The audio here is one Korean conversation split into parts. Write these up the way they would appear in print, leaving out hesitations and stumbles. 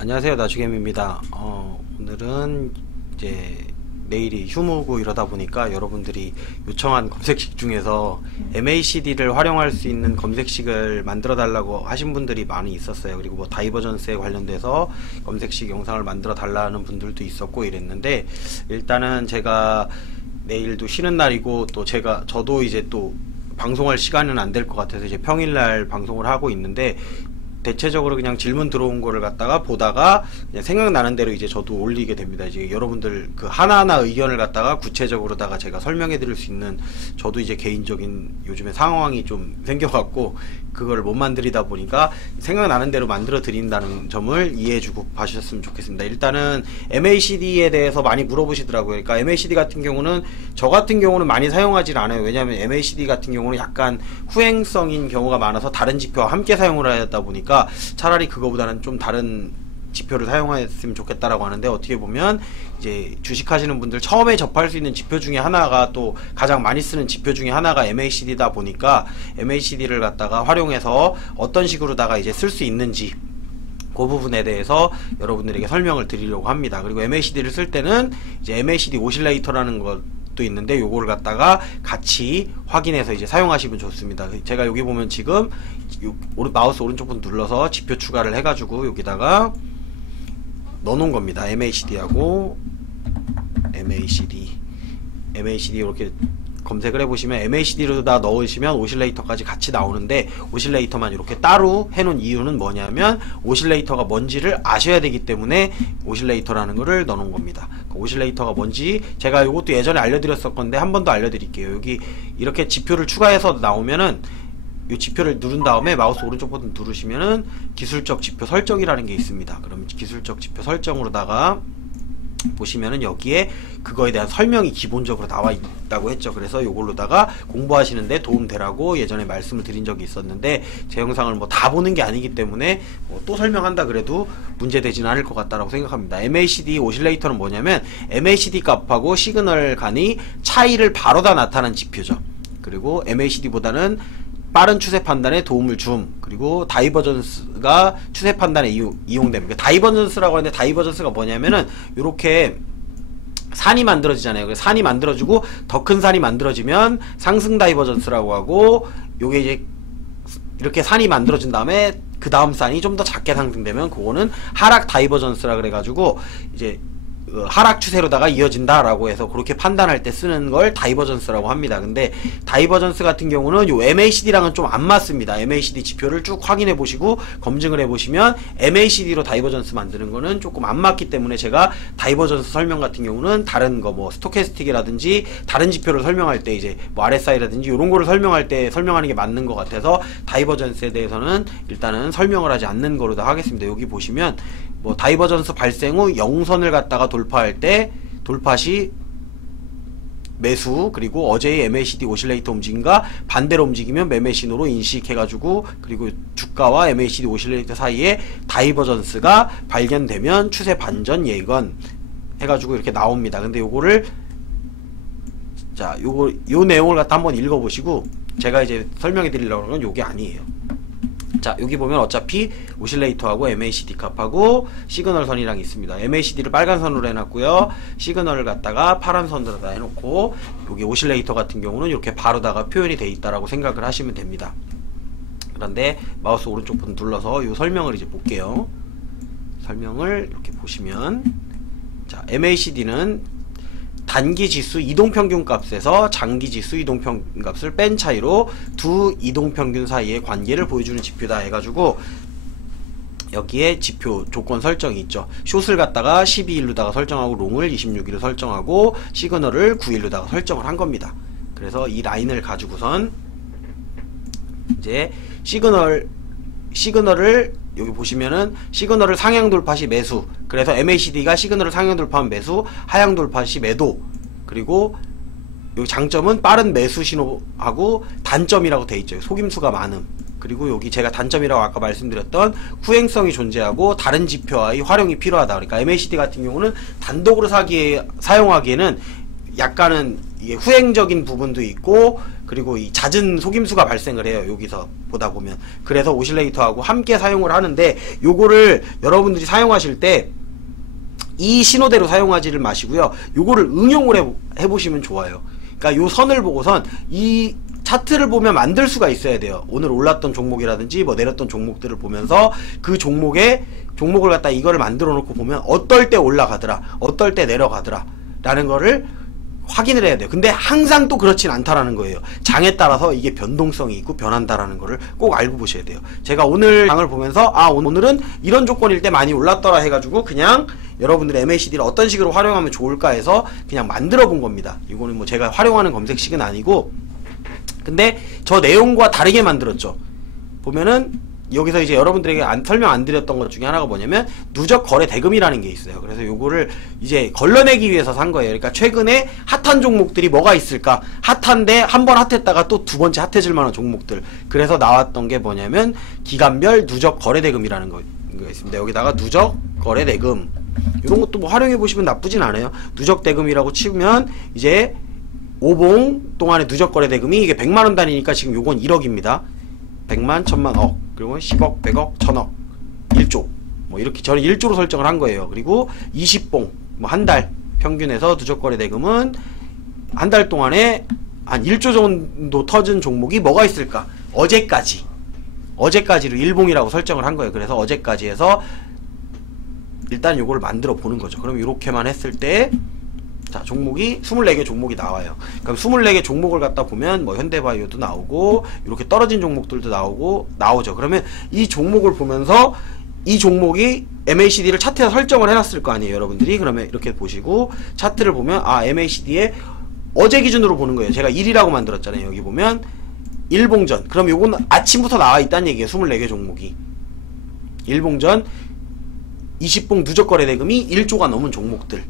안녕하세요, 나주겜입니다. 오늘은 이제 내일이 휴무고 이러다 보니까 여러분들이 요청한 검색식 중에서 MACD를 활용할 수 있는 검색식을 만들어 달라고 하신 분들이 많이 있었어요. 그리고 뭐 다이버전스에 관련돼서 검색식 영상을 만들어 달라는 분들도 있었고 이랬는데, 일단은 제가 내일도 쉬는 날이고 또 저도 이제 또 방송할 시간은 안 될 것 같아서 이제 평일날 방송을 하고 있는데, 대체적으로 그냥 질문 들어온 거를 갖다가 보다가 그냥 생각나는 대로 이제 저도 올리게 됩니다. 이제 여러분들 그 하나하나 의견을 갖다가 구체적으로다가 제가 설명해 드릴 수 있는, 저도 이제 개인적인 요즘에 상황이 좀 생겨갖고 그걸 못 만들다 보니까 생각나는 대로 만들어 드린다는 점을 이해해 주고 봐주셨으면 좋겠습니다. 일단은 MACD에 대해서 많이 물어보시더라고요. 그러니까 MACD 같은 경우는 저 같은 경우는 많이 사용하지 않아요. 왜냐하면 MACD 같은 경우는 약간 후행성인 경우가 많아서 다른 지표와 함께 사용을 하다 보니까 차라리 그거보다는 좀 다른 지표를 사용했으면 좋겠다라고 하는데, 어떻게 보면 이제 주식하시는 분들 처음에 접할 수 있는 지표 중에 하나가, 또 가장 많이 쓰는 지표 중에 하나가 MACD다 보니까 MACD를 갖다가 활용해서 어떤 식으로다가 이제 쓸 수 있는지 그 부분에 대해서 여러분들에게 설명을 드리려고 합니다. 그리고 MACD를 쓸 때는 이제 MACD 오실레이터라는 것도 있는데, 요거를 갖다가 같이 확인해서 이제 사용하시면 좋습니다. 제가 여기 보면 지금 마우스 오른쪽 버튼 눌러서 지표 추가를 해가지고 여기다가 넣어놓은 겁니다. MACD하고 MACD 이렇게 검색을 해보시면 MACD로 다 넣으시면 오실레이터까지 같이 나오는데, 오실레이터만 이렇게 따로 해놓은 이유는 뭐냐면 오실레이터가 뭔지를 아셔야 되기 때문에 오실레이터라는 거를 넣어놓은 겁니다. 오실레이터가 뭔지 제가 이것도 예전에 알려드렸었건데 한 번 더 알려드릴게요. 여기 이렇게 지표를 추가해서 나오면은 이 지표를 누른 다음에 마우스 오른쪽 버튼 누르시면은 기술적 지표 설정이라는 게 있습니다. 그럼 기술적 지표 설정으로다가 보시면은 여기에 그거에 대한 설명이 기본적으로 나와 있다고 했죠. 그래서 요걸로다가 공부하시는데 도움되라고 예전에 말씀을 드린 적이 있었는데, 제 영상을 뭐 다 보는 게 아니기 때문에 또 설명한다 그래도 문제되지는 않을 것 같다라고 생각합니다. MACD 오실레이터는 뭐냐면 MACD 값하고 시그널 간의 차이를 바로 다 나타낸 지표죠. 그리고 MACD보다는 빠른 추세 판단에 도움을 줌. 그리고 다이버전스가 추세 판단에 이용됩니다. 다이버전스라고 하는데, 다이버전스가 뭐냐면은 요렇게 산이 만들어지잖아요. 그래서 산이 만들어지고 더 큰 산이 만들어지면 상승 다이버전스라고 하고, 요게 이제 이렇게 산이 만들어진 다음에 그 다음 산이 좀 더 작게 상승되면 그거는 하락 다이버전스라 그래가지고 이제 하락 추세로다가 이어진다라고 해서 그렇게 판단할 때 쓰는 걸 다이버전스라고 합니다. 근데 다이버전스 같은 경우는 요 MACD랑은 좀 안 맞습니다. MACD 지표를 쭉 확인해 보시고 검증을 해 보시면 MACD로 다이버전스 만드는 거는 조금 안 맞기 때문에, 제가 다이버전스 설명 같은 경우는 다른 거 뭐 스토캐스틱이라든지 다른 지표를 설명할 때 이제 뭐 RSI라든지 이런 거를 설명할 때 설명하는 게 맞는 것 같아서 다이버전스에 대해서는 일단은 설명을 하지 않는 거로 다 하겠습니다. 여기 보시면 뭐 다이버전스 발생 후 0선을 갖다가 돌파할 때 돌파 시 매수, 그리고 어제의 MACD 오실레이터 움직임과 반대로 움직이면 매매 신호로 인식해가지고, 그리고 주가와 MACD 오실레이터 사이에 다이버전스가 발견되면 추세 반전 예건 해가지고 이렇게 나옵니다. 근데 요거를 요 내용을 갖다 한번 읽어보시고, 제가 이제 설명해 드리려고 하는 건 요게 아니에요. 자, 여기 보면 어차피 오실레이터하고 MACD 값하고 시그널 선이랑 있습니다. MACD를 빨간 선으로 해놨고요, 시그널을 갖다가 파란 선으로 다 해놓고, 여기 오실레이터 같은 경우는 이렇게 바로다가 표현이 돼 있다라고 생각을 하시면 됩니다. 그런데 마우스 오른쪽 버튼 눌러서 이 설명을 이제 볼게요. 설명을 이렇게 보시면, 자, MACD는 단기 지수 이동평균 값에서 장기 지수 이동평균 값을 뺀 차이로 두 이동평균 사이의 관계를 보여주는 지표다 해가지고, 여기에 지표 조건 설정이 있죠. 숏을 갖다가 12일로다가 설정하고 롱을 26일로 설정하고 시그널을 9일로다가 설정을 한 겁니다. 그래서 이 라인을 가지고선 이제 시그널을 여기 보시면은 시그널을 상향 돌파 시 매수, 그래서 MACD가 시그널을 상향 돌파하면 매수, 하향 돌파 시 매도, 그리고 여기 장점은 빠른 매수 신호하고 단점이라고 돼 있죠. 속임수가 많음. 그리고 여기 제가 단점이라고 아까 말씀드렸던 후행성이 존재하고 다른 지표와의 활용이 필요하다. 그러니까 MACD 같은 경우는 단독으로 사용하기에는 약간은 이게 후행적인 부분도 있고, 그리고 이 잦은 속임수가 발생을 해요. 여기서 보다 보면. 그래서 오실레이터하고 함께 사용을 하는데, 요거를 여러분들이 사용하실 때 이 신호대로 사용하지를 마시고요. 요거를 응용을 해보시면 좋아요. 그러니까 요 선을 보고선 이 차트를 보면 만들 수가 있어야 돼요. 오늘 올랐던 종목이라든지 뭐 내렸던 종목들을 보면서 그 종목을 갖다 이거를 만들어 놓고 보면 어떨 때 올라가더라, 어떨 때 내려가더라 라는 거를 확인을 해야 돼요. 근데 항상 또 그렇진 않다라는 거예요. 장에 따라서 이게 변동성이 있고 변한다라는 거를 꼭 알고 보셔야 돼요. 제가 오늘 장을 보면서 오늘은 이런 조건일 때 많이 올랐더라 해가지고 그냥 여러분들의 MACD를 어떤 식으로 활용하면 좋을까 해서 그냥 만들어 본 겁니다. 이거는 뭐 제가 활용하는 검색식은 아니고, 근데 저 내용과 다르게 만들었죠. 보면은 여기서 이제 여러분들에게 설명 안 드렸던 것 중에 하나가 뭐냐면 누적 거래 대금이라는 게 있어요. 그래서 요거를 이제 걸러내기 위해서 산 거예요. 그러니까 최근에 핫한 종목들이 뭐가 있을까? 핫한데 한 번 핫했다가 또 두 번째 핫해질 만한 종목들. 그래서 나왔던 게 뭐냐면 기간별 누적 거래 대금이라는 거 있습니다. 여기다가 누적 거래 대금, 이런 것도 뭐 활용해 보시면 나쁘진 않아요. 누적 대금이라고 치면 이제 5봉 동안의 누적 거래 대금이 이게 100만원 단위니까 지금 요건 1억입니다. 100만, 1000만, 억, 그리고 10억, 100억, 1000억, 1조, 뭐 이렇게 저는 1조로 설정을 한 거예요. 그리고 20봉, 뭐 한 달 평균에서 누적 거래 대금은 한 달 동안에 한 1조 정도 터진 종목이 뭐가 있을까? 어제까지로 1봉이라고 설정을 한 거예요. 그래서 어제까지 해서 일단 요걸 만들어 보는 거죠. 그럼 이렇게만 했을 때, 자, 종목이 24개 종목이 나와요. 그럼 24개 종목을 갖다 보면 뭐 현대바이오도 나오고 이렇게 떨어진 종목들도 나오죠. 그러면 이 종목을 보면서 이 종목이 MACD를 차트에 설정을 해놨을 거 아니에요, 여러분들이. 그러면 이렇게 보시고 차트를 보면 MACD에 어제 기준으로 보는 거예요. 제가 1이라고 만들었잖아요. 여기 보면 1봉전. 그럼 요건 아침부터 나와 있다는 얘기예요. 24개 종목이. 1봉전 20봉 누적 거래 대금이 1조가 넘은 종목들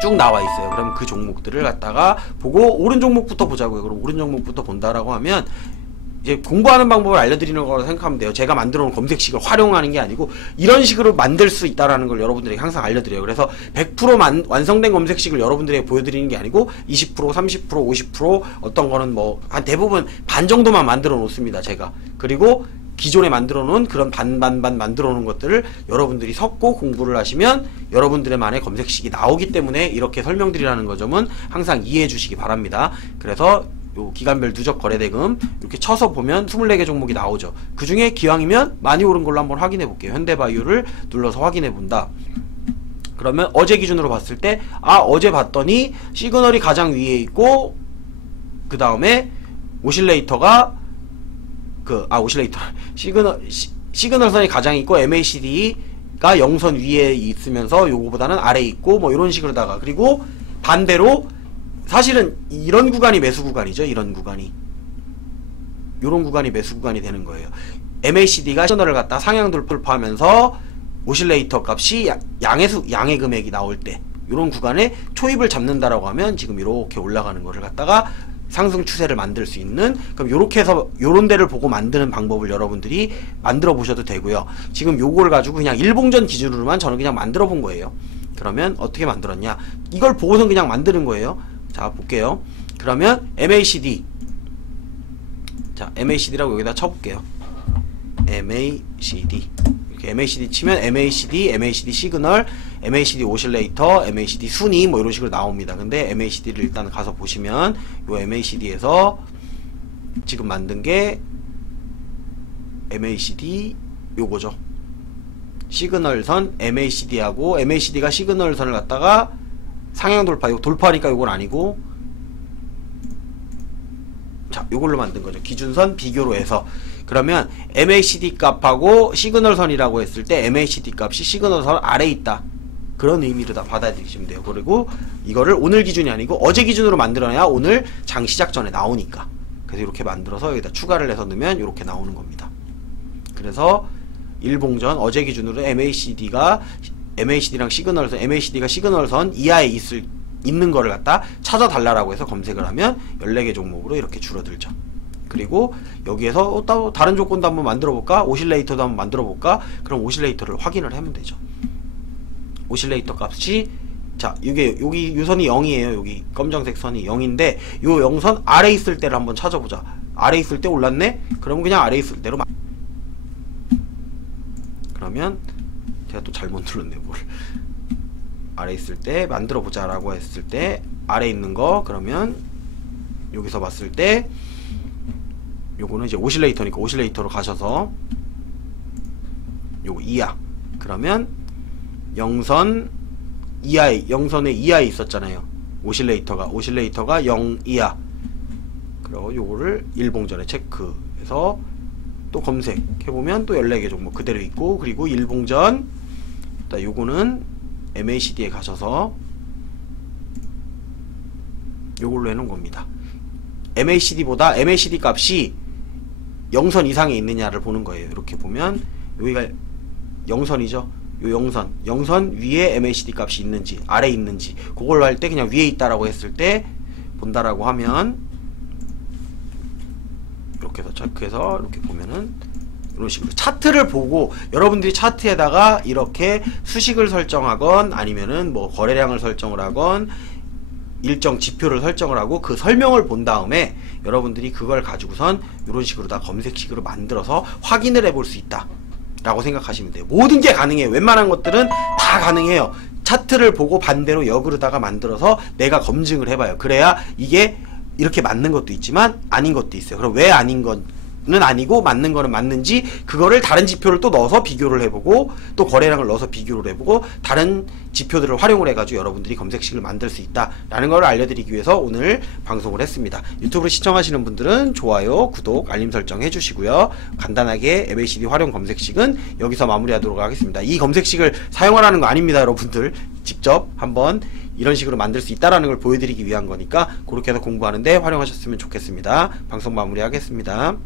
쭉 나와 있어요. 그럼 그 종목들을 갖다가 보고 오른 종목부터 보자고요. 그럼 오른 종목부터 본다라고 하면 이제 공부하는 방법을 알려드리는 거라고 생각하면 돼요. 제가 만들어 놓은 검색식을 활용하는 게 아니고 이런 식으로 만들 수 있다라는 걸 여러분들에게 항상 알려드려요. 그래서 100% 완성된 검색식을 여러분들에게 보여드리는 게 아니고 20%, 30%, 50% 어떤 거는 뭐 한 대부분 반 정도만 만들어 놓습니다. 제가. 그리고 기존에 만들어 놓은 그런 반 만들어 놓은 것들을 여러분들이 섞고 공부를 하시면 여러분들만의 검색식이 나오기 때문에 이렇게 설명드리라는 거 점은 항상 이해해 주시기 바랍니다. 그래서 요 기간별 누적 거래대금 이렇게 쳐서 보면 24개 종목이 나오죠. 그 중에 기왕이면 많이 오른 걸로 한번 확인해 볼게요. 현대바이오를 눌러서 확인해 본다. 그러면 어제 기준으로 봤을 때 어제 봤더니 시그널이 가장 위에 있고 그 다음에 오실레이터가 시그널선이 가장 있고 MACD가 0선 위에 있으면서 요거보다는 아래에 있고 뭐 이런 식으로다가, 그리고 반대로 사실은 이런 구간이 매수 구간이죠. 이런 구간이 요런 구간이 매수 구간이 되는 거예요. MACD가 시그널을 갖다 상향 돌파하면서 오실레이터 값이 양의 금액이 나올 때 요런 구간에 초입을 잡는다라고 하면 지금 이렇게 올라가는 거를 갖다가 상승 추세를 만들 수 있는, 그럼 요렇게 해서 요런 데를 보고 만드는 방법을 여러분들이 만들어 보셔도 되고요. 지금 요걸 가지고 그냥 일봉전 기준으로만 저는 그냥 만들어 본 거예요. 그러면 어떻게 만들었냐, 이걸 보고선 그냥 만드는 거예요. 자, 볼게요. 그러면 MACD, 자, MACD라고 여기다 쳐볼게요. MACD, 이렇게 MACD 치면 MACD 시그널, MACD 오실레이터, MACD 순위 뭐 이런 식으로 나옵니다. 근데 MACD를 일단 가서 보시면 요 MACD에서 지금 만든 게 MACD 요거죠. 시그널선 MACD하고 MACD가 시그널선을 갖다가 상향 돌파, 이거 돌파니까 요건 아니고, 자, 요걸로 만든 거죠. 기준선 비교로 해서. 그러면 MACD 값하고 시그널선이라고 했을 때 MACD 값이 시그널선 아래에 있다, 그런 의미로 다 받아들이시면 돼요. 그리고 이거를 오늘 기준이 아니고 어제 기준으로 만들어내야 오늘 장 시작 전에 나오니까. 그래서 이렇게 만들어서 여기다 추가를 해서 넣으면 이렇게 나오는 겁니다. 그래서 일봉전 어제 기준으로 MACD랑 시그널선, MACD가 시그널선 이하에 있는 거를 갖다 찾아달라고 해서 검색을 하면 14개 종목으로 이렇게 줄어들죠. 그리고 여기에서 또 다른 조건도 한번 만들어 볼까? 오실레이터도 한번 만들어 볼까? 그럼 오실레이터를 확인을 하면 되죠. 오실레이터 값이 자, 이게 여기 유선이 0이에요. 여기 검정색 선이 0인데 요 0선 아래 있을 때를 한번 찾아보자. 아래 있을 때 올랐네? 그러면 그냥 아래 있을 때로 그러면 제가 또 잘못 눌렀네 뭘. 아래 있을 때 만들어 보자 라고 했을 때 아래 있는 거 그러면 여기서 봤을 때 요거는 이제 오실레이터니까 오실레이터로 가셔서 요거 2야. 그러면 0선 이하에 0선의 이하에 있었잖아요. 오실레이터가 0 이하. 그리고 요거를 일봉전에 체크해서 또 검색해보면 또 14개 종목 그대로 있고, 그리고 일봉전 요거는 MACD에 가셔서 요걸로 해놓은 겁니다. MACD보다 MACD 값이 0선 이상에 있느냐를 보는 거예요. 이렇게 보면 여기가 0선이죠. 요 0선 위에 MACD 값이 있는지 아래에 있는지 그걸로 할 때 그냥 위에 있다라고 했을 때 본다라고 하면 이렇게 해서 체크해서 이렇게 보면은 이런 식으로 차트를 보고 여러분들이 차트에다가 이렇게 수식을 설정하건 아니면은 뭐 거래량을 설정을 하건 일정 지표를 설정을 하고 그 설명을 본 다음에 여러분들이 그걸 가지고선 이런 식으로 다 검색식으로 만들어서 확인을 해볼 수 있다 라고 생각하시면 돼요. 모든 게 가능해요. 웬만한 것들은 다 가능해요. 차트를 보고 반대로 역으로다가 만들어서 내가 검증을 해봐요. 그래야 이게 이렇게 맞는 것도 있지만 아닌 것도 있어요. 그럼 왜 아닌 거는 아니고 맞는 거는 맞는지 그거를 다른 지표를 또 넣어서 비교를 해보고 또 거래량을 넣어서 비교를 해보고 다른 지표들을 활용을 해가지고 여러분들이 검색식을 만들 수 있다라는 걸 알려드리기 위해서 오늘 방송을 했습니다. 유튜브를 시청하시는 분들은 좋아요, 구독, 알림 설정 해주시고요. 간단하게 MACD 활용 검색식은 여기서 마무리하도록 하겠습니다. 이 검색식을 사용하라는 거 아닙니다. 여러분들 직접 한번 이런 식으로 만들 수 있다라는 걸 보여드리기 위한 거니까 그렇게 해서 공부하는데 활용하셨으면 좋겠습니다. 방송 마무리하겠습니다.